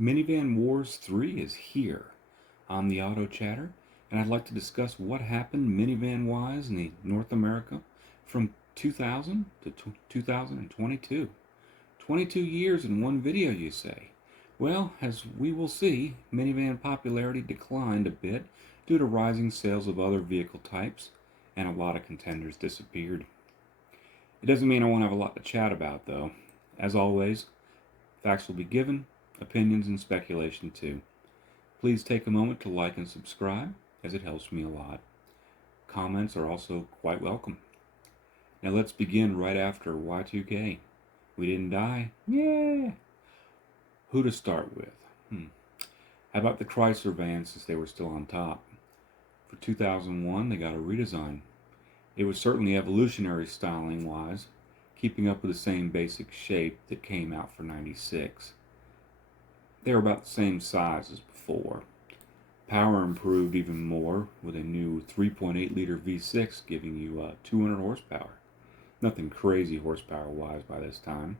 Minivan Wars 3 is here. I'm the Auto Chatter, and I'd like to discuss what happened minivan-wise in the North America from 2000 to 2022. 22 years in one video, you say? Well, as we will see, minivan popularity declined a bit due to rising sales of other vehicle types, and a lot of contenders disappeared. It doesn't mean I won't have a lot to chat about, though. As always, facts will be given, opinions and speculation too. Please take a moment to like and subscribe, as it helps me a lot. Comments are also quite welcome. Now let's begin right after Y2K. We didn't die. Yeah! Who to start with? How about the Chrysler vans since they were still on top? For 2001, they got a redesign. It was certainly evolutionary styling-wise, keeping up with the same basic shape that came out for 96. They were about the same size as before. Power improved even more with a new 3.8 liter V6 giving you 200 horsepower. Nothing crazy horsepower-wise by this time.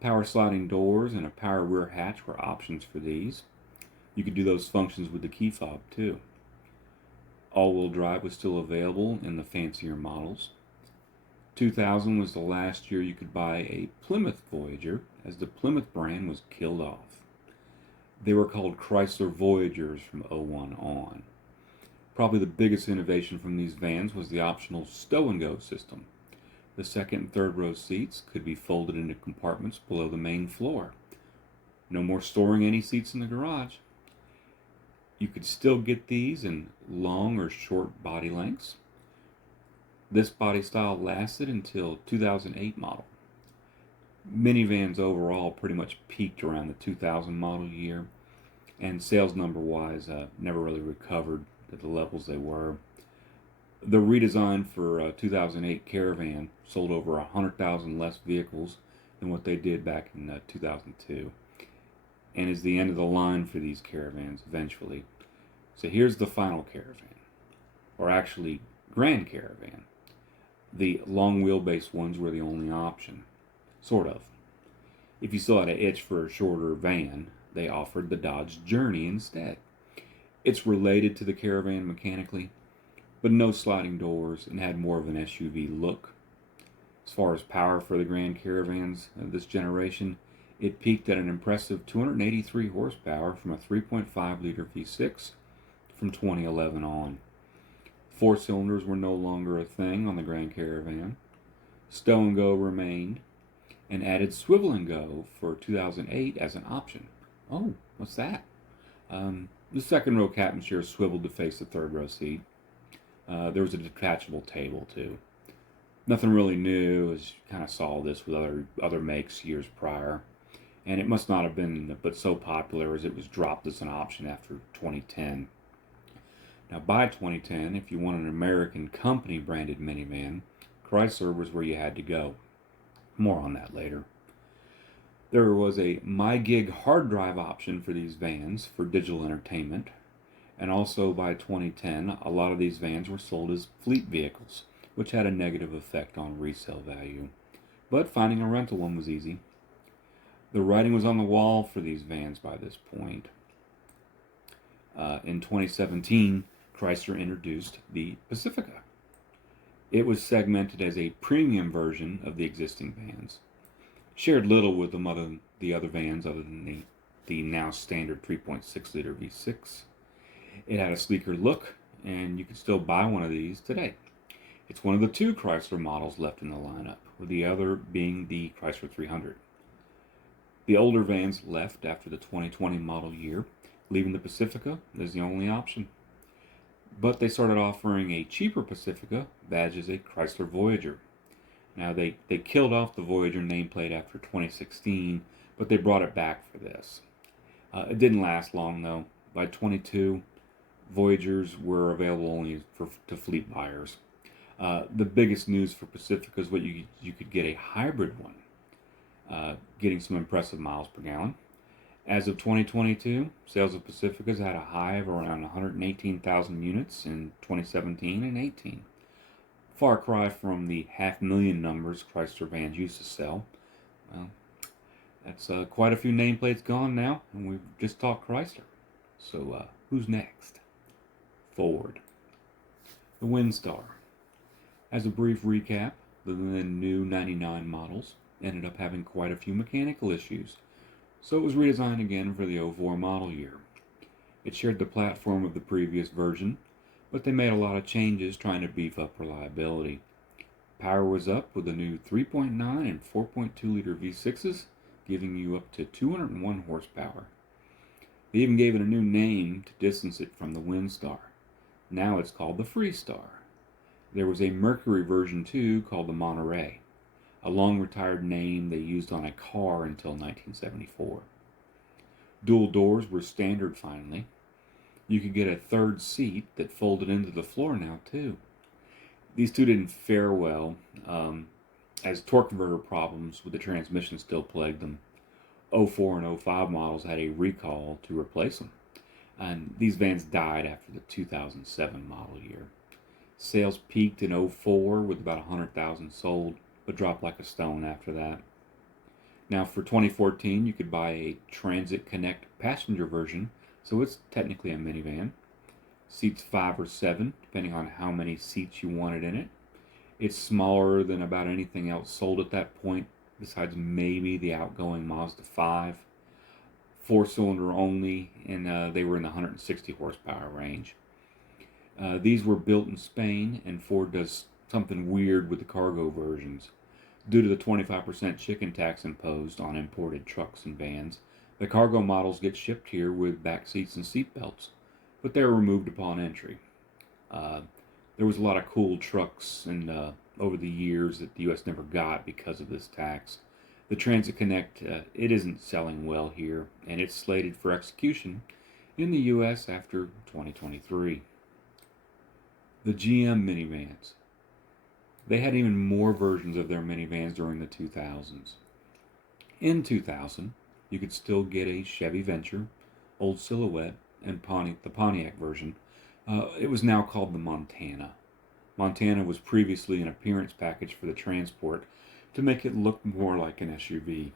Power sliding doors and a power rear hatch were options for these. You could do those functions with the key fob too. All-wheel drive was still available in the fancier models. 2000 was the last year you could buy a Plymouth Voyager, as the Plymouth brand was killed off. They were called Chrysler Voyagers from '01 on. Probably the biggest innovation from these vans was the optional stow-and-go system. The second and third row seats could be folded into compartments below the main floor. No more storing any seats in the garage. You could still get these in long or short body lengths. This body style lasted until 2008 model. Minivans overall pretty much peaked around the 2000 model year, and sales number wise never really recovered to the levels they were. The redesign for 2008 Caravan sold over 100,000 less vehicles than what they did back in 2002, and is the end of the line for these Caravans eventually. So here's the final Caravan, or actually Grand Caravan. The long wheelbase ones were the only option, sort of. If you still had an itch for a shorter van, they offered the Dodge Journey instead. It's related to the Caravan mechanically, but no sliding doors and had more of an SUV look. As far as power for the Grand Caravans of this generation, it peaked at an impressive 283 horsepower from a 3.5 liter V6 from 2011 on. Four cylinders were no longer a thing on the Grand Caravan. Stow and go remained, and added swivel and go for 2008 as an option. Oh, what's that? The second row captain chair swiveled to face the third row seat. There was a detachable table too. Nothing really new, as you kind of saw this with other makes years prior. And it must not have been but so popular as it was dropped as an option after 2010. Now by 2010, if you want an American company branded minivan, Chrysler was where you had to go. More on that later. There was a MyGig hard drive option for these vans for digital entertainment, and also by 2010 a lot of these vans were sold as fleet vehicles, which had a negative effect on resale value. But finding a rental one was easy. The writing was on the wall for these vans by this point. In 2017, Chrysler introduced the Pacifica. It was segmented as a premium version of the existing vans. Shared little with the other vans other than the now standard 3.6 liter V6. It had a sleeker look, and you could still buy one of these today. It's one of the two Chrysler models left in the lineup, with the other being the Chrysler 300. The older vans left after the 2020 model year, leaving the Pacifica as the only option. But they started offering a cheaper Pacifica badged as a Chrysler Voyager. Now they killed off the Voyager nameplate after 2016, but they brought it back for this. It didn't last long though. By 22, Voyagers were available only to fleet buyers. The biggest news for Pacifica is what you could get a hybrid one, getting some impressive miles per gallon. As of 2022, sales of Pacificas had a high of around 118,000 units in 2017 and 18. Far cry from the 500,000 numbers Chrysler vans used to sell. Well, That's quite a few nameplates gone now, and we've just talked Chrysler. So, who's next? Ford. The Windstar. As a brief recap, the then new 99 models ended up having quite a few mechanical issues, so it was redesigned again for the '04 model year. It shared the platform of the previous version, but they made a lot of changes trying to beef up reliability. Power was up with the new 3.9 and 4.2 liter V6s, giving you up to 201 horsepower. They even gave it a new name to distance it from the Windstar. Now it's called the Freestar. There was a Mercury version too called the Monterey, a long retired name they used on a car until 1974. Dual doors were standard finally. You could get a third seat that folded into the floor now too. These two didn't fare well, as torque converter problems with the transmission still plagued them. '04 and '05 models had a recall to replace them, and these vans died after the 2007 model year. Sales peaked in '04 with about 100,000 sold, but dropped like a stone after that. Now for 2014, you could buy a Transit Connect passenger version, so it's technically a minivan. Seats 5 or 7, depending on how many seats you wanted in it. It's smaller than about anything else sold at that point, besides maybe the outgoing Mazda 5. 4-cylinder only, and they were in the 160 horsepower range. These were built in Spain, and Ford does something weird with the cargo versions. Due to the 25% chicken tax imposed on imported trucks and vans, the cargo models get shipped here with back seats and seat belts, but they're removed upon entry. There was a lot of cool trucks and over the years that the U.S. never got because of this tax. The Transit Connect, it isn't selling well here, and it's slated for execution in the U.S. after 2023. The GM minivans. They had even more versions of their minivans during the 2000s. In 2000, you could still get a Chevy Venture, Old Silhouette, and the Pontiac version. It was now called the Montana. Montana was previously an appearance package for the Transport to make it look more like an SUV.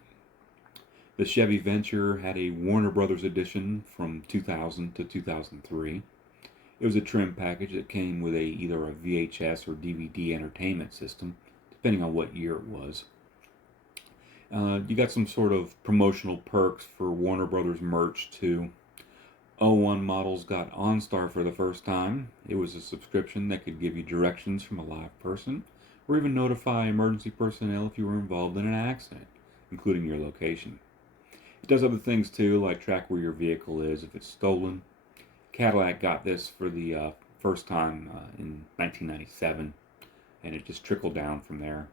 The Chevy Venture had a Warner Brothers edition from 2000 to 2003. It was a trim package that came with either a VHS or DVD entertainment system, depending on what year it was. You got some sort of promotional perks for Warner Brothers merch too. '01 models got OnStar for the first time. It was a subscription that could give you directions from a live person, or even notify emergency personnel if you were involved in an accident, including your location. It does other things too, like track where your vehicle is if it's stolen. Cadillac got this for the first time in 1997, and it just trickled down from there.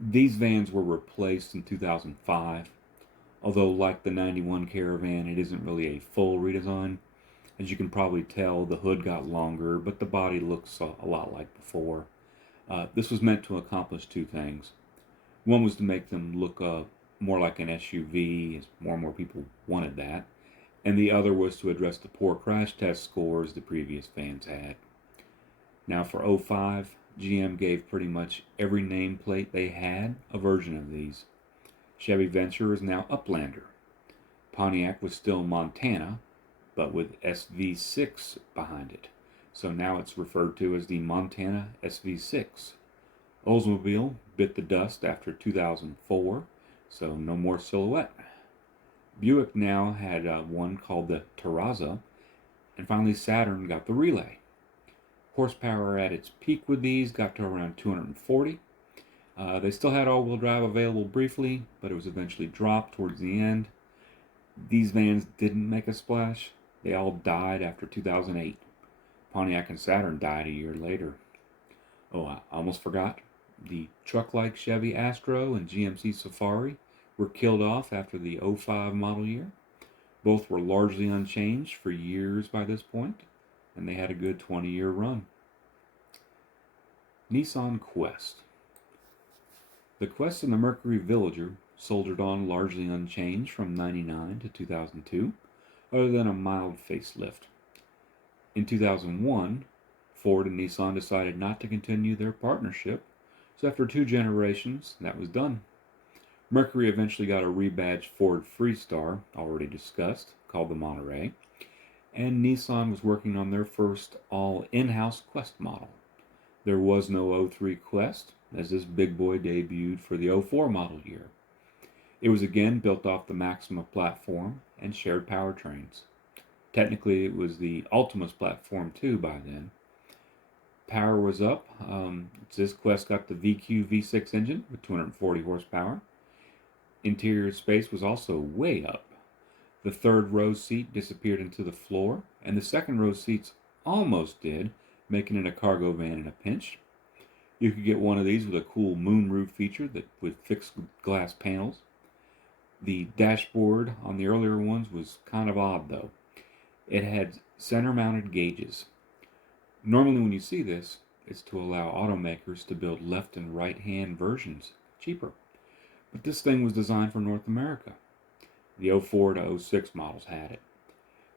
These vans were replaced in 2005, although like the 91 Caravan, it isn't really a full redesign. As you can probably tell, the hood got longer, but the body looks a lot like before. This was meant to accomplish two things. One was to make them look more like an SUV, as more and more people wanted that. And the other was to address the poor crash test scores the previous vans had. Now for '05, GM gave pretty much every nameplate they had a version of these. Chevy Venture is now Uplander. Pontiac was still Montana, but with SV6 behind it. So now it's referred to as the Montana SV6. Oldsmobile bit the dust after 2004, so no more Silhouette. Buick now had one called the Terraza, and finally Saturn got the Relay. Horsepower at its peak with these got to around 240. They still had all-wheel drive available briefly, but it was eventually dropped towards the end. These vans didn't make a splash. They all died after 2008. Pontiac and Saturn died a year later. Oh, I almost forgot. The truck-like Chevy Astro and GMC Safari were killed off after the '05 model year. Both were largely unchanged for years by this point, and they had a good 20-year run. Nissan Quest. The Quest and the Mercury Villager soldiered on largely unchanged from '99 to 2002, other than a mild facelift. In 2001, Ford and Nissan decided not to continue their partnership, so after 2 generations, that was done. Mercury eventually got a rebadged Ford Freestar, already discussed, called the Monterey, and Nissan was working on their first all in-house Quest model. There was no '03 Quest, as this big boy debuted for the '04 model year. It was again built off the Maxima platform and shared powertrains. Technically, it was the Ultimus platform too by then. Power was up. This Quest got the VQ V6 engine with 240 horsepower. Interior space was also way up. The third row seat disappeared into the floor, and the second row seats almost did, making it a cargo van in a pinch. You could get one of these with a cool moonroof feature with fixed glass panels. The dashboard on the earlier ones was kind of odd though. It had center-mounted gauges. Normally when you see this, it's to allow automakers to build left and right-hand versions cheaper. But this thing was designed for North America. The '04 to '06 models had it.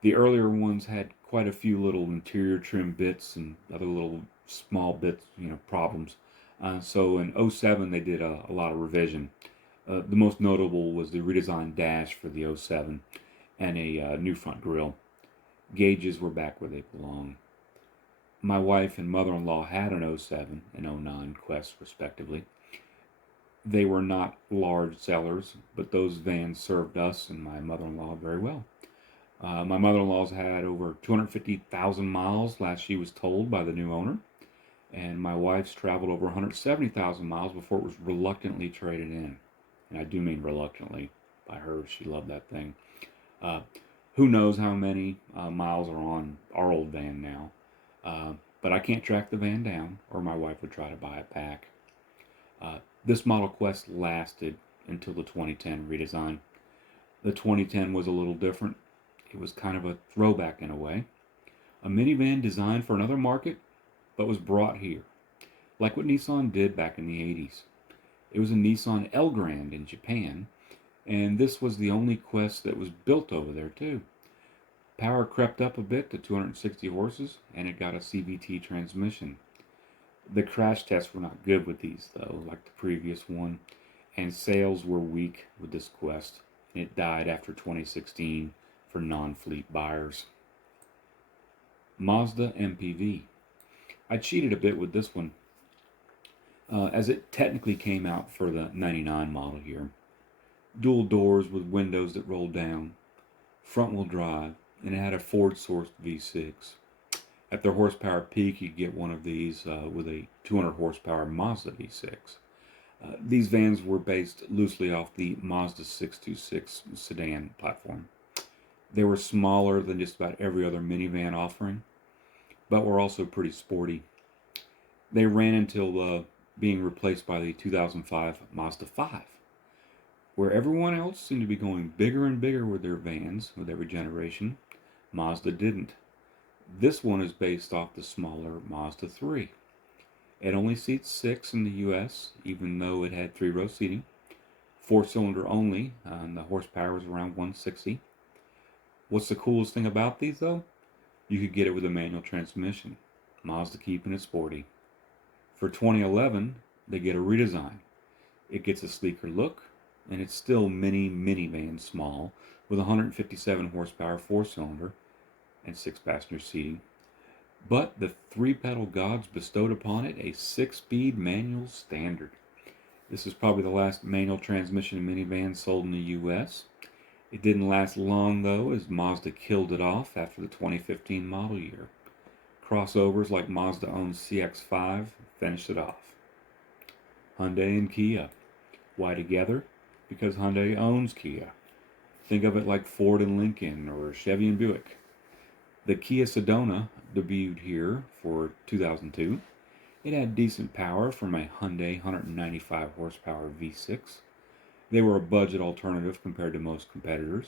The earlier ones had quite a few little interior trim bits and other little small bits, problems. So in '07 they did a lot of revision. The most notable was the redesigned dash for the '07 and a new front grille. Gauges were back where they belong. My wife and mother-in-law had an '07 and '09 Quest respectively. They were not large sellers, but those vans served us and my mother-in-law very well. My mother-in-law's had over 250,000 miles last she was told by the new owner, and my wife's traveled over 170,000 miles before it was reluctantly traded in. And I do mean reluctantly by her. She loved that thing. Who knows how many miles are on our old van now. But I can't track the van down, or my wife would try to buy it back. This Model Quest lasted until the 2010 redesign. The 2010 was a little different. It was kind of a throwback in a way. A minivan designed for another market, but was brought here. Like what Nissan did back in the 80s. It was a Nissan Elgrand in Japan, and this was the only Quest that was built over there too. Power crept up a bit to 260 horses, and it got a CVT transmission. The crash tests were not good with these though, like the previous one, and sales were weak with this Quest, and it died after 2016 for non-fleet buyers. Mazda MPV. I cheated a bit with this one, as it technically came out for the '99 model year. Dual doors with windows that rolled down, front-wheel drive, and it had a Ford-sourced V6. At their horsepower peak, you could get one of these with a 200 horsepower Mazda V6. These vans were based loosely off the Mazda 626 sedan platform. They were smaller than just about every other minivan offering, but were also pretty sporty. They ran until being replaced by the 2005 Mazda 5, where everyone else seemed to be going bigger and bigger with their vans with every generation. Mazda didn't. This one is based off the smaller Mazda 3. It only seats 6 in the US, even though it had 3-row seating. 4-cylinder only, and the horsepower was around 160. What's the coolest thing about these though? You could get it with a manual transmission. Mazda keeping it sporty. For 2011, they get a redesign. It gets a sleeker look, and it's still minivan small, with 157 horsepower 4-cylinder and 6-passenger seating. But the 3-pedal gods bestowed upon it a 6-speed manual standard. This is probably the last manual transmission minivan sold in the US. It didn't last long though, as Mazda killed it off after the 2015 model year. Crossovers like Mazda-owned CX-5 finished it off. Hyundai and Kia. Why together? Because Hyundai owns Kia. Think of it like Ford and Lincoln, or Chevy and Buick. The Kia Sedona debuted here for 2002. It had decent power from a Hyundai 195 horsepower V6. They were a budget alternative compared to most competitors.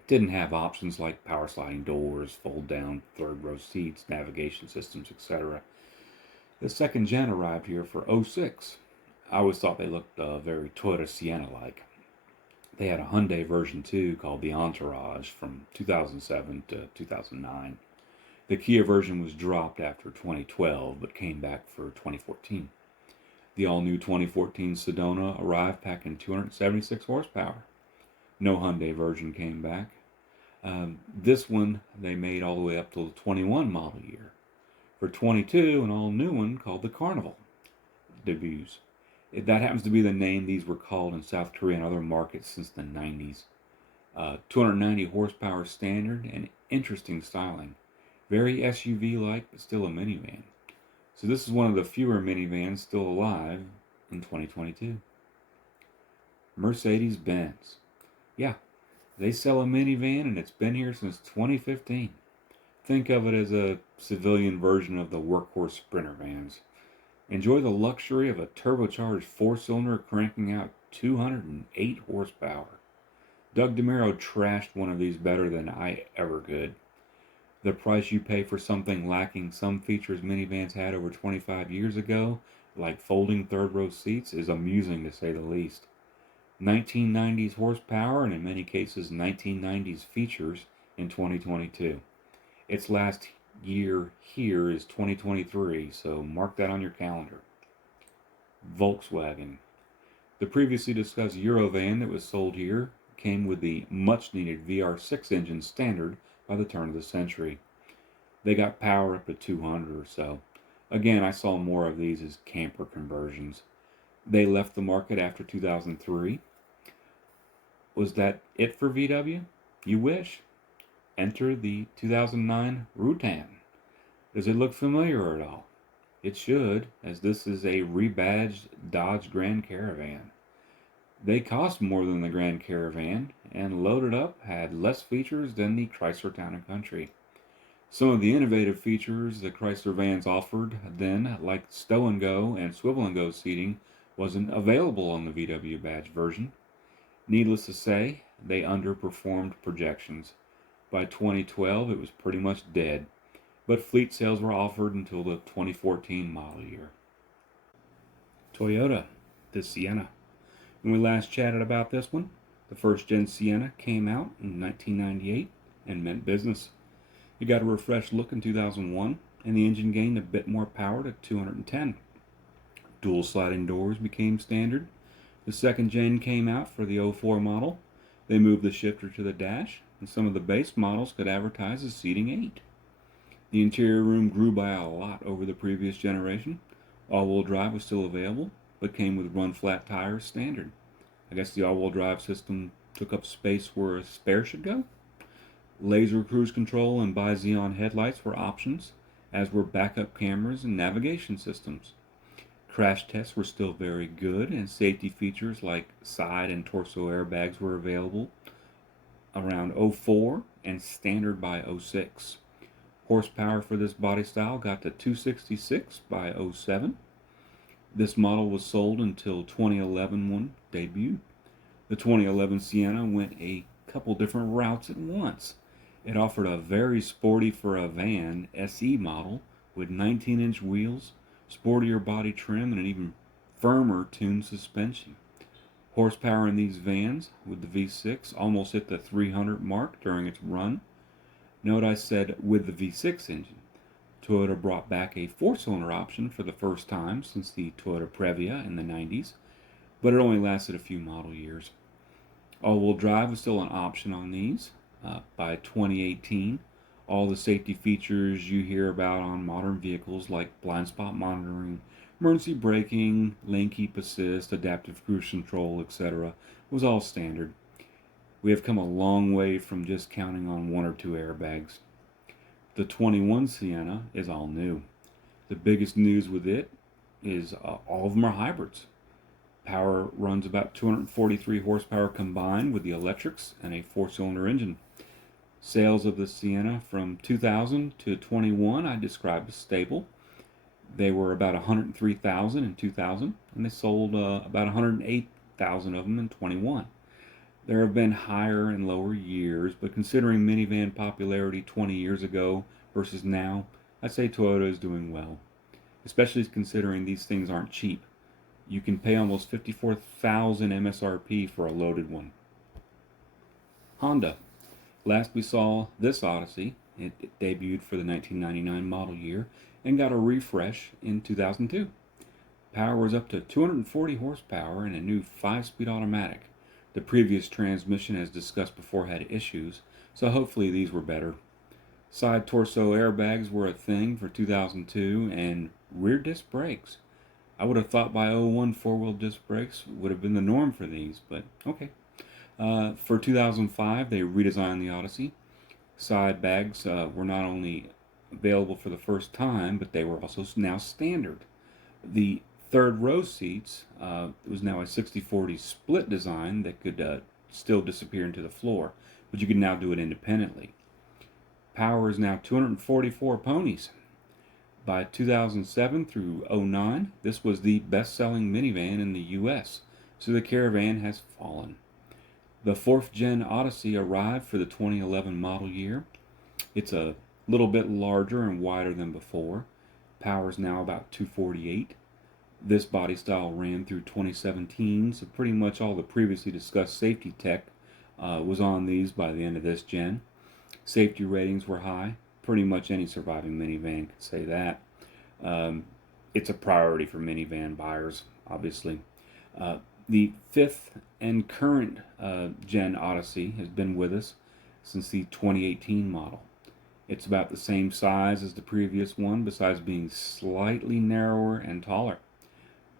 It didn't have options like power sliding doors, fold down third row seats, navigation systems, etc. The second gen arrived here for '06. I always thought they looked very Toyota Sienna-like. They had a Hyundai version too called the Entourage from 2007 to 2009. The Kia version was dropped after 2012 but came back for 2014. The all-new 2014 Sedona arrived packing 276 horsepower. No Hyundai version came back. This one they made all the way up to the 21 model year. For 22, an all-new one called the Carnival debuts. That happens to be the name these were called in South Korea and other markets since the 90s. 290 horsepower standard and interesting styling. Very SUV-like, but still a minivan. So this is one of the fewer minivans still alive in 2022. Mercedes-Benz. Yeah, they sell a minivan and it's been here since 2015. Think of it as a civilian version of the workhorse Sprinter vans. Enjoy the luxury of a turbocharged four-cylinder cranking out 208 horsepower. Doug DeMuro trashed one of these better than I ever could. The price you pay for something lacking some features minivans had over 25 years ago, like folding third-row seats, is amusing to say the least. 1990s horsepower and in many cases 1990s features in 2022. Its last year here is 2023, so mark that on your calendar. Volkswagen. The previously discussed Eurovan that was sold here came with the much-needed VR6 engine standard by the turn of the century. They got power up to 200 or so. Again, I saw more of these as camper conversions. They left the market after 2003. Was that it for VW? You wish. Enter the 2009 Rutan. Does it look familiar at all? It should, as this is a rebadged Dodge Grand Caravan. They cost more than the Grand Caravan, and loaded up had less features than the Chrysler Town & Country. Some of the innovative features the Chrysler vans offered then, like stow and go and swivel and go seating, wasn't available on the VW badge version. Needless to say, they underperformed projections. By 2012, it was pretty much dead, but fleet sales were offered until the 2014 model year. Toyota, the Sienna. When we last chatted about this one, the first gen Sienna came out in 1998 and meant business. It got a refreshed look in 2001, and the engine gained a bit more power to 210. Dual sliding doors became standard. The second gen came out for the 04 model. They moved the shifter to the dash, and some of the base models could advertise as seating 8. The interior room grew by a lot over the previous generation. All-wheel drive was still available, but came with run-flat tires standard. I guess the all-wheel drive system took up space where a spare should go. Laser cruise control and bi-xenon headlights were options, as were backup cameras and navigation systems. Crash tests were still very good, and safety features like side and torso airbags were available around 04 and standard by 06. Horsepower for this body style got to 266 by 07. This model was sold until 2011 one debuted. The 2011 Sienna went a couple different routes at once. It offered a very sporty for a van SE model with 19-inch wheels, sportier body trim, and an even firmer tuned suspension. Horsepower in these vans with the V6 almost hit the 300 mark during its run. Note I said with the V6 engine. Toyota brought back a four-cylinder option for the first time since the Toyota Previa in the 90s, but it only lasted a few model years. All-wheel drive was still an option on these. By 2018, all the safety features you hear about on modern vehicles like blind spot monitoring, emergency braking, lane keep assist, adaptive cruise control, etc. was all standard. We have come a long way from just counting on one or two airbags. The 21 Sienna is all new. The biggest news with it is all of them are hybrids. Power runs about 243 horsepower combined with the electrics and a four-cylinder engine. Sales of the Sienna from 2000 to 21 I described as stable. They were about 103,000 in 2000, and they sold about 108,000 of them in 21. There have been higher and lower years, but considering minivan popularity 20 years ago versus now, I'd say Toyota is doing well, especially considering these things aren't cheap. You can pay almost 54,000 MSRP for a loaded one. Honda. Last we saw this Odyssey, it debuted for the 1999 model year and got a refresh in 2002. Power was up to 240 horsepower and a new 5-speed automatic. The previous transmission, as discussed before, had issues, so hopefully these were better. Side torso airbags were a thing for 2002, and rear disc brakes. I would have thought by '01 four-wheel disc brakes would have been the norm for these, but okay. For 2005, they redesigned the Odyssey. Side bags were not only available for the first time, but they were also now standard. The third row seats, it was now a 60/40 split design that could still disappear into the floor, but you could now do it independently. Power is now 244 ponies. By 2007 through '09, this was the best-selling minivan in the US, so the Caravan has fallen. The 4th Gen Odyssey arrived for the 2011 model year. It's a little bit larger and wider than before. Power is now about 248. This body style ran through 2017, so pretty much all the previously discussed safety tech was on these by the end of this gen. Safety ratings were high. Pretty much any surviving minivan could say that. It's a priority for minivan buyers, obviously. The 5th and current Gen Odyssey has been with us since the 2018 model. It's about the same size as the previous one, besides being slightly narrower and taller.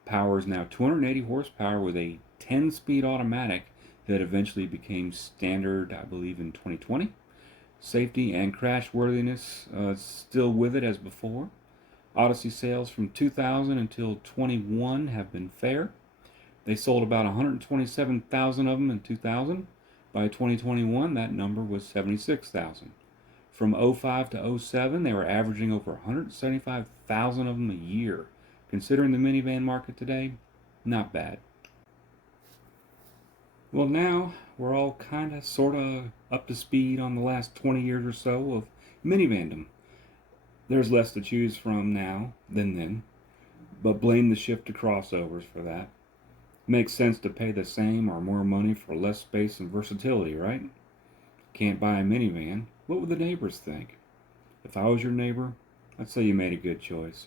Power is now 280 horsepower with a 10-speed automatic that eventually became standard, I believe, in 2020. Safety and crash worthiness still with it as before. Odyssey sales from 2000 until 21 have been fair. They sold about 127,000 of them in 2000. By 2021, that number was 76,000. From '05 to '07, they were averaging over 175,000 of them a year. Considering the minivan market today, not bad. Well, now we're all kind of sort of up to speed on the last 20 years or so of minivandom. There's less to choose from now than then, but blame the shift to crossovers for that. Makes sense to pay the same or more money for less space and versatility, right? Can't buy a minivan. What would the neighbors think? If I was your neighbor, I'd say you made a good choice.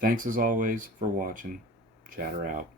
Thanks as always for watching. Chatter out.